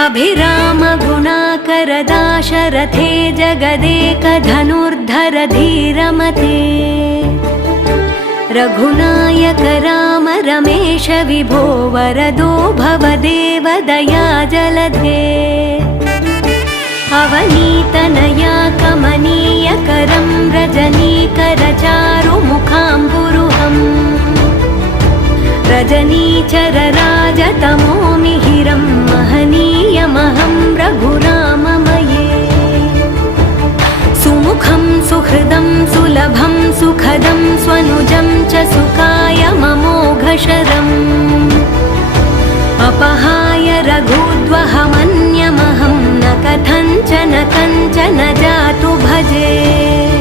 अभिराम गुणाकर दाशरथे जगदेक धनुर्धर धीरमते रघुनायक राम रमेश विभो वरदो भवदेव दया जलधे अवनीतनया कमनीयकरं रजनीकर चारुमुखाम्बुरुहम् रजनीचर राजतमो मिहिरं महनीयमहं रघुराममये सुमुखं सुहृदं सुलभं सुखदं स्वनुजं च सुखाय ममोघशरम् अपहाय रघुद्वहमन्यमहं न कथञ्चन कञ्चन जातु भजे।